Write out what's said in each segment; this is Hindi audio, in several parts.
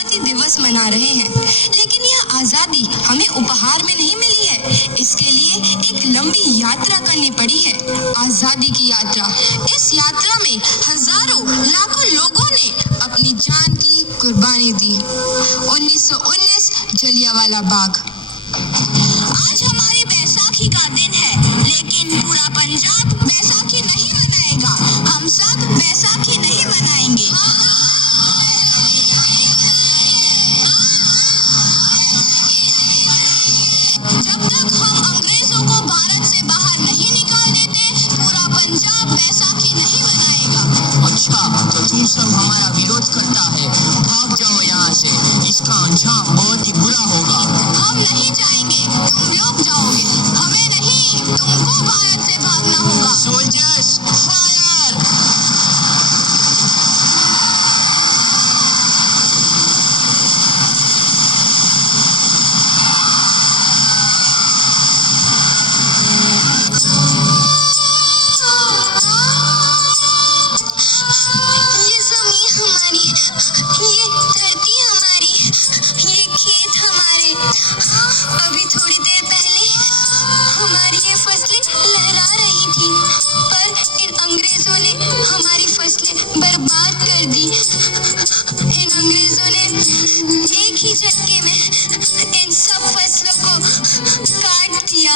आज़ादी दिवस मना रहे हैं, लेकिन यह आज़ादी हमें उपहार में नहीं मिली है। इसके लिए एक लंबी यात्रा करनी पड़ी है, आज़ादी की यात्रा। इस यात्रा में हजारों लाखों लोगों ने अपनी जान की कुर्बानी दी। 1919 जलियांवाला बाग। आज हमारी बैसाखी का दिन है, लेकिन पूरा पंजाब बैसाखी नहीं मनाएगा। हम सब बैसाखी नहीं मनाएंगे। जब तक हम अंग्रेजों को भारत से बाहर नहीं निकाल देते, पूरा पंजाब बैसाखी नहीं मनाएगा। अच्छा, तो तुम सब हमारा विरोध करता है, भाग जाओ यहाँ से। इसका अंजाम बहुत ही बुरा होगा। हम नहीं जाएंगे, तुम लोग जाओगे। हमें नहीं, तुमको भारत से भागना होगा। Soldiers fire! अभी थोड़ी देर पहले हमारी ये फसलें लहरा रही थी, पर इन अंग्रेजों ने हमारी फसलें बर्बाद कर दी। इन अंग्रेजों ने एक ही झटके में इन सब फसलों को काट दिया।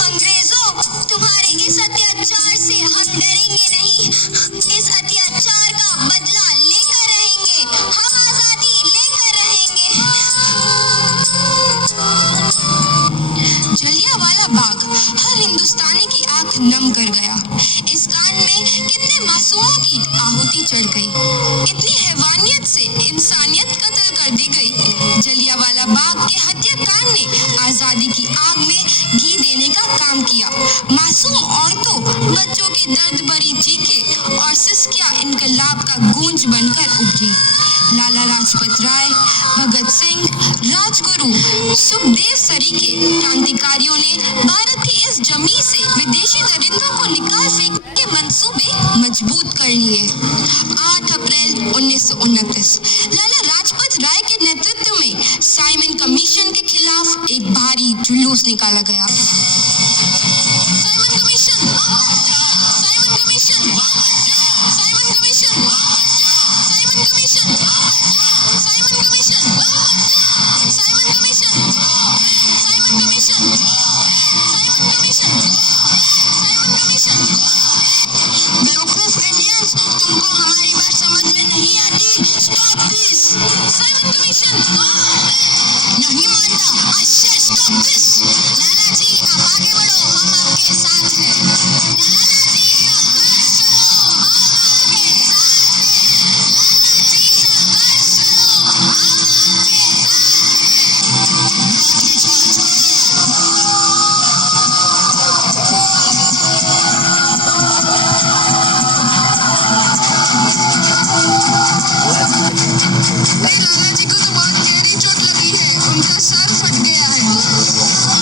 अंग्रेजों, तुम्हारे इस अत्याचार से हम डरेंगे नहीं। इस अत्याचार का बदला लेकर रहेंगे। हम आजादी लेकर रहेंगे। जलियांवाला बाग हर हिंदुस्तानी की आंख नम कर गया। इस कांड में कितने मासूमों की आहुति चढ़ गई, इतनी हैवानियत से इंसानियत कत्ल कर दी गई। जलियांवाला बाग के हत्याकांड ने आजादी की आग में घी देने का काम किया। मासूम औरतों, बच्चों की दर्द भरी चीखें और सिसकियां इनकलाब का गूंज बनकर उभरी। लाला लाजपत राय, भगत सिंह, राजगुरु, सुखदेव सरीखे क्रांतिकारियों ने भारत की इस जमीन से विदेशी दरिंदों को निकाल फेंकने के मंसूबे मजबूत कर लिए। 8 अप्रैल 1929 लाला लाजपत राय के नेतृत्व में साइमन कमीशन के खिलाफ एक भारी जुलूस निकाला गया। Simon commission, Simon commission, Simon commission, Simon commission, Simon commission, Simon commission, Simon commission, Simon commission, Simon commission. बेवकूफ इंडियंस, तुमको हमारी बात समझ में नहीं आती। Stop this. साइमन कमीशन नहीं मानता। आई से स्टॉप दिस। लाला जी, आप आगे बढ़ो, हम आपके साथ हैं। लाला जी, संघर्ष करो, हम आपके साथ हैं। लाला जी, संघर्ष करो, हम आपके लाला जी को तो बहुत गहरी चोट लगी है, उनका सर फट गया है।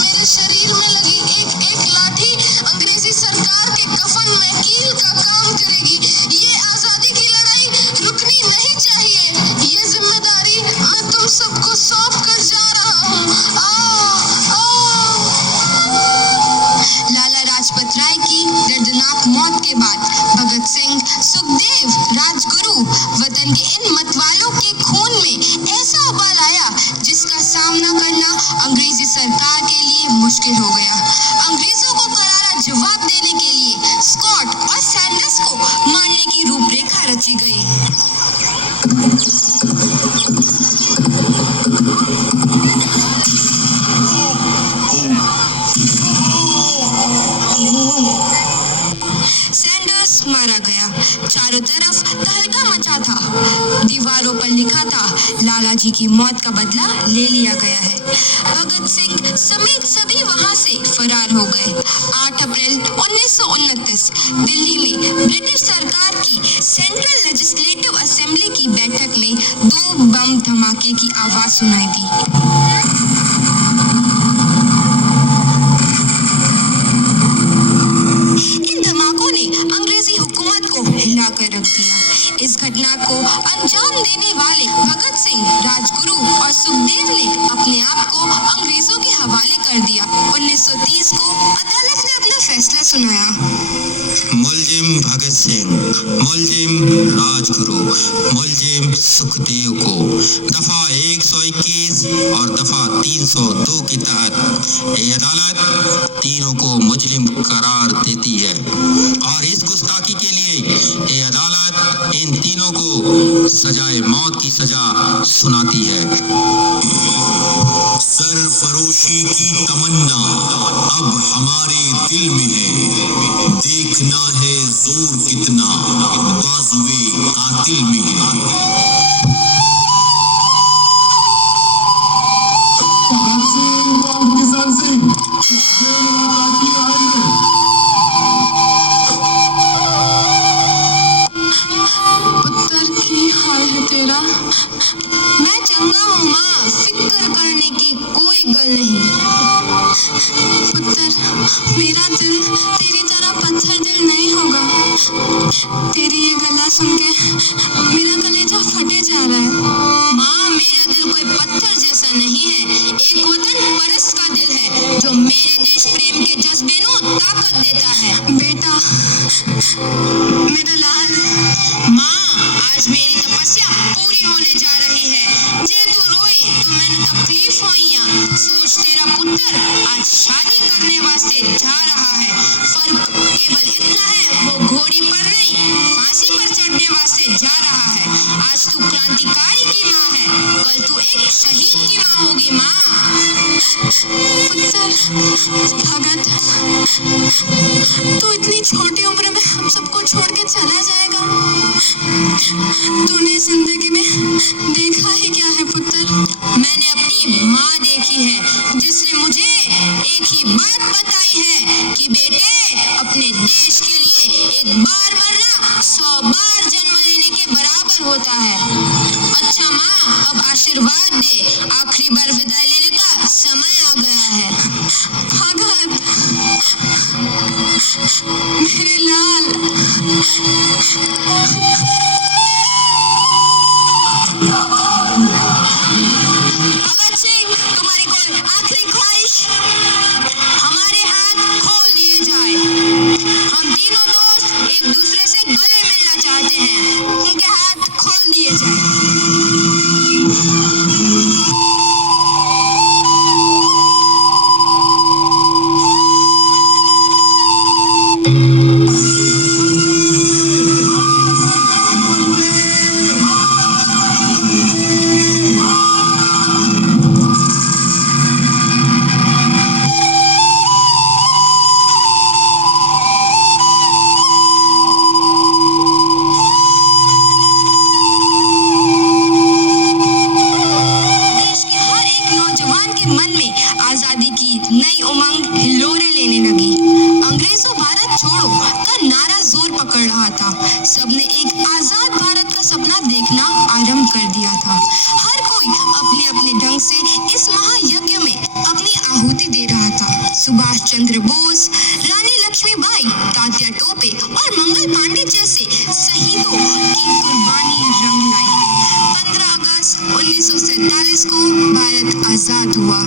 मेरे शरीर में लगी एक एक लाठी अंग्रेजी सरकार के कफन में कील का काम करेगी। ये आजादी की लड़ाई रुकनी नहीं चाहिए। ये जिम्मेदारी मैं तुम सबको सौंप कर जा रहा हूँ। लाला लाजपत राय की दर्दनाक मौत के बाद भगत सिंह, सुखदेव, राजगुरु वतन के इन मतवालों के खून में ऐसा उबाल आया जिसका सामना करना अंग्रेजी सरकार के लिए मुश्किल हो गया। अंग्रेजों को करारा जवाब देने के लिए स्कॉट और सैंडर्स को मारने की रूपरेखा रची गई। सैंडर्स मारा गया। चारों तरफ तहलका मचा था। दीवारों पर लिखा था, लाला जी की मौत का बदला ले लिया गया है। भगत सिंह समेत सभी वहां से फरार हो गए। 8 अप्रैल 1929 दिल्ली में ब्रिटिश सरकार की सेंट्रल लेजिस्लेटिव असेंबली की बैठक में 2 बम धमाके की आवाज सुनाई दी। हिला कर रख दिया। इस घटना को अंजाम देने वाले भगत सिंह सुनाया। मुलजिम भगत सिंह, मुलजिम राजगुरु, मुलजिम सुखदेव को दफा 121 और दफा 302 के तहत ये अदालत तीनों को मुजरिम करार देती है और इस गुस्ताखी के लिए ये अदालत इन तीनों को सजाए मौत की सजा सुनाती है। सरफरोशी की तमन्ना अब हमारे दिल में है, देखना है जोर कितना बाजुए कातिल में है। पुत्र की हाल है तेरा? मैं चंगा हूँ माँ, फिक्र करने की कोई गल नहीं। पुत्र, मेरा दिल तेरी तरह पत्थर दिल नहीं होगा। तेरी ये गला सुन के मेरा कलेजा फटे जा रहा है। माँ, मेरा दिल कोई पत्थर जैसा नहीं है, एक वतन परस्त का दिल है जो मेरे देश प्रेम के जज्बे को ताकत देता है। बेटा, मेरा लाल। माँ, आज मेरी तपस्या पूरी होने जा रही है। जे तू रोई तो मैंने तकलीफ होइया। सोच, तेरा पुत्र आज शादी करने वास्ते जा रहा है। फर्क केवल इतना है, वो घोड़ी पर नहीं फांसी पर चढ़ने वास्ते जा रहा है। आज तू क्रांतिकारी की माँ है, कल तू एक शहीद की माँ होगी। माँ, पुत्र भगत, तू इतनी छोटी उम्र में हम सबको छोड़ के चला जाएगा? तूने जिंदगी में देखा ही क्या है पुत्र? मैंने अपनी माँ देखी है जिसने मुझे एक ही बात बताई है कि बेटे, अपने देश के लिए एक बार मरना 100 बार जन्म लेने के बराबर होता है। अच्छा माँ, अब आशीर्वाद दे, आखिरी बार विदाई लेने का समय आ गया है। भगत, मेरे लाल। भगत सिंह, तुम्हारी कोई आखिरी ख्वाहिश? हमारे हाथ खोल दिए जाए। हम तीनों दोस्त एक दूसरे से गले मिलना चाहते हैं, उनके हाथ खोल दिए जाए। मन में आजादी की नई उमंग हिलोरे लेने लगी। अंग्रेजों भारत छोड़ो का नारा जोर पकड़ रहा था। सबने एक आजाद भारत का सपना देखना आरंभ कर दिया था। हर कोई अपने अपने ढंग से इस महायज्ञ में अपनी आहुति दे रहा था। सुभाष चंद्र बोस, रानी लक्ष्मीबाई, तात्या टोपे और मंगल पांडे जैसे शहीदों की कुर्बानी रंग लाई। 15 अगस्त 1947 को भारत आजाद हुआ।